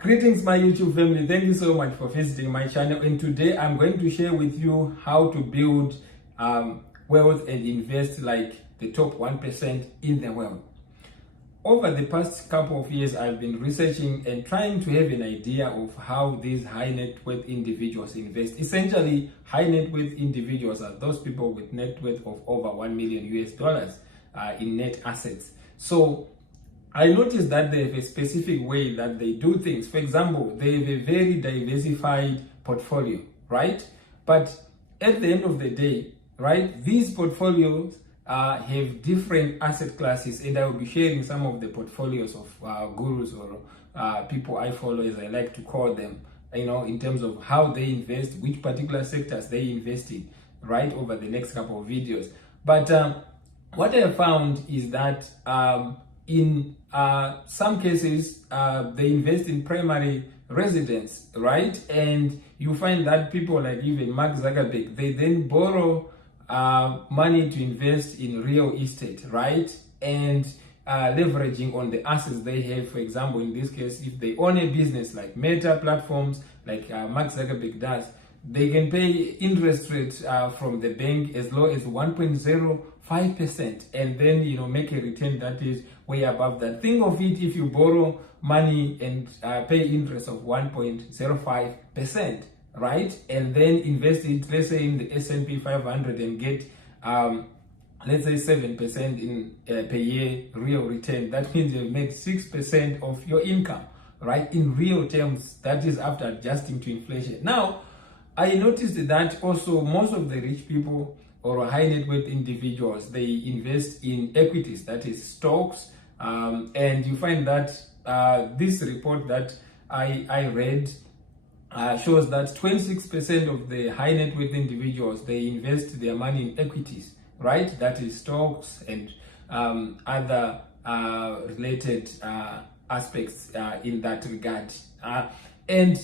Greetings my YouTube family, thank you so much for visiting my channel, and today I'm going to share with you how to build wealth and invest like the top 1% in the world. Over the past couple of years, I've been researching and trying to have an idea of how these high net worth individuals invest. Essentially, high net worth individuals are those people with net worth of over $1 million US in net assets. So I noticed that they have a specific way that they do things. For example, they have a very diversified portfolio, right? But at the end of the day, right, these portfolios have different asset classes, and I will be sharing some of the portfolios of gurus or people I follow, as I like to call them, in terms of how they invest, which particular sectors they invest in, right, over the next couple of videos. But what I have found is that in some cases, they invest in primary residence, right? And you find that people like even Mark Zuckerberg, they then borrow money to invest in real estate, right? And leveraging on the assets they have. For example, in this case, if they own a business like Meta platforms, like Mark Zuckerberg does, they can pay interest rates from the bank as low as 1.05%, and then make a return that is way above that. Think of it, if you borrow money and pay interest of 1.05%, right, and then invest it, let's say in the S&P 500, and get let's say 7% in per year real return. That means you've made 6% of your income, right, in real terms. That is after adjusting to inflation. Now, I noticed that also most of the rich people or high net worth individuals, they invest in equities, that is stocks, and you find that this report that I read shows that 26% of the high net worth individuals, they invest their money in equities, right? That is stocks and other related aspects in that regard. And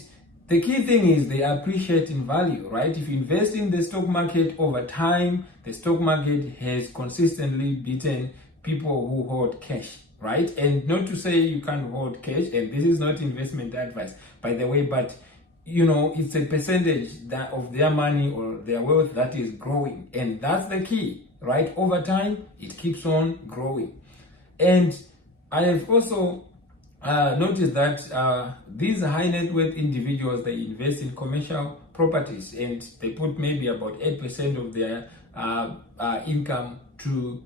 the key thing is they appreciate in value, right? If you invest in the stock market over time, the stock market has consistently beaten people who hold cash, right? And not to say you can't hold cash, and this is not investment advice, by the way, but it's a percentage that of their money or their wealth that is growing, and that's the key, right? Over time, it keeps on growing. And I have also notice that these high net worth individuals, they invest in commercial properties, and they put maybe about 8% of their income to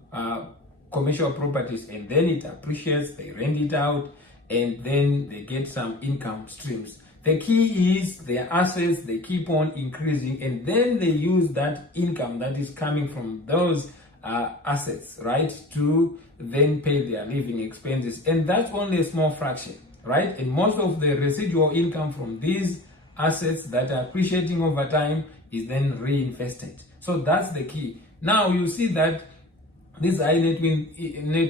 commercial properties, and then it appreciates, they rent it out, and then they get some income streams. The key is their assets, they keep on increasing, and then they use that income that is coming from those assets, right, to then pay their living expenses. And that's only a small fraction, right? And most of the residual income from these assets that are appreciating over time is then reinvested. So that's the key. Now you see that these high net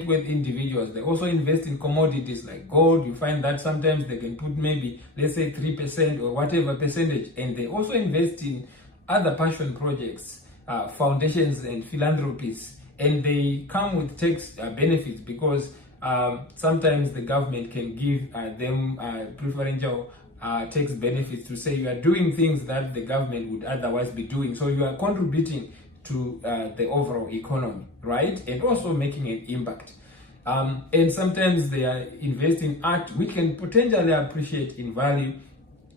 worth individuals, they also invest in commodities like gold. You find that sometimes they can put maybe, let's say 3% or whatever percentage, and they also invest in other passion projects, foundations and philanthropies, and they come with tax benefits, because sometimes the government can give them preferential tax benefits to say you are doing things that the government would otherwise be doing. So you are contributing to the overall economy, right, and also making an impact. And sometimes they are investing art, which can potentially appreciate in value,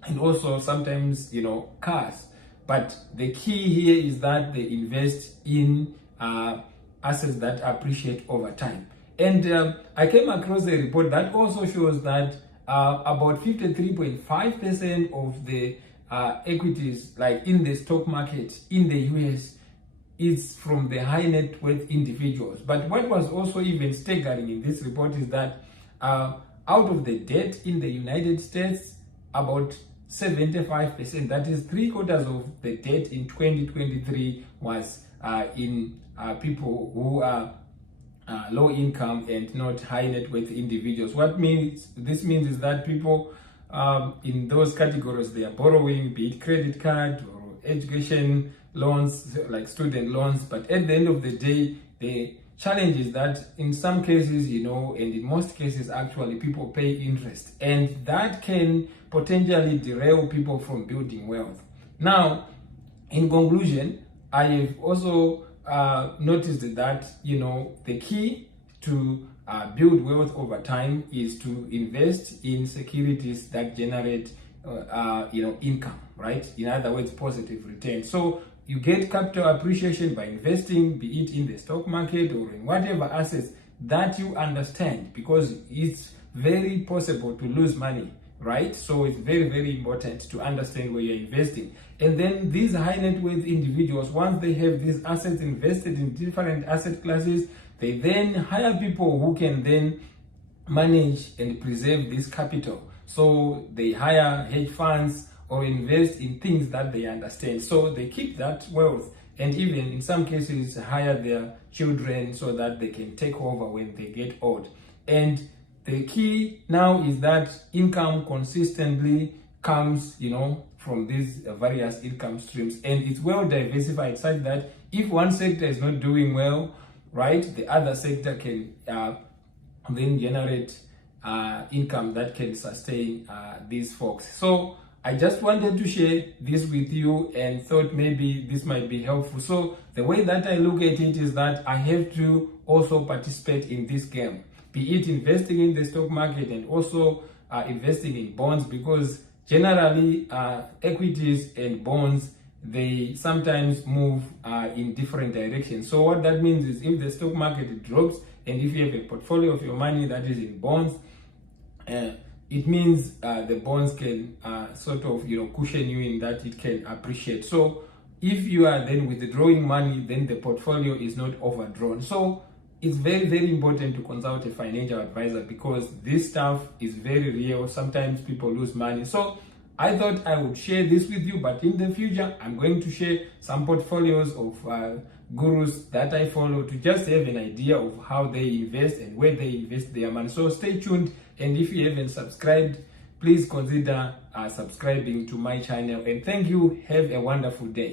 and also sometimes cars. But the key here is that they invest in assets that appreciate over time. And I came across a report that also shows that about 53.5% of the equities, like in the stock market in the US, is from the high net worth individuals. But what was also even staggering in this report is that out of the debt in the United States, about 75%, that is 3/4 of the debt in 2023, was in people who are low income and not high net worth individuals. What this means is that people in those categories, they are borrowing, be it credit card or education loans like student loans, but at the end of the day, the challenge is that in some cases, and in most cases actually, people pay interest, and that can potentially derail people from building wealth. Now, in conclusion, I have also noticed that the key to build wealth over time is to invest in securities that generate income, right? In other words, positive return. So you get capital appreciation by investing, be it in the stock market or in whatever assets that you understand, because it's very possible to lose money, right? So it's very, very important to understand where you're investing. And then these high net worth individuals, once they have these assets invested in different asset classes, they then hire people who can then manage and preserve this capital. So they hire hedge funds or invest in things that they understand. So they keep that wealth, and even in some cases hire their children so that they can take over when they get old. And the key now is that income consistently comes, from these various income streams, and it's well diversified such that if one sector is not doing well, right, the other sector can then generate income that can sustain these folks. So I just wanted to share this with you and thought maybe this might be helpful. So the way that I look at it is that I have to also participate in this game, be it investing in the stock market and also investing in bonds, because generally equities and bonds, they sometimes move in different directions. So what that means is if the stock market drops and if you have a portfolio of your money that is in bonds, it means the bonds can sort of cushion you in that it can appreciate. So if you are then withdrawing money, then the portfolio is not overdrawn. So it's very, very important to consult a financial advisor, because this stuff is very real. Sometimes people lose money. So I thought I would share this with you, but in the future I'm going to share some portfolios of gurus that I follow to just have an idea of how they invest and where they invest their money. So stay tuned, and if you haven't subscribed, please consider subscribing to my channel. And thank you. Have a wonderful day.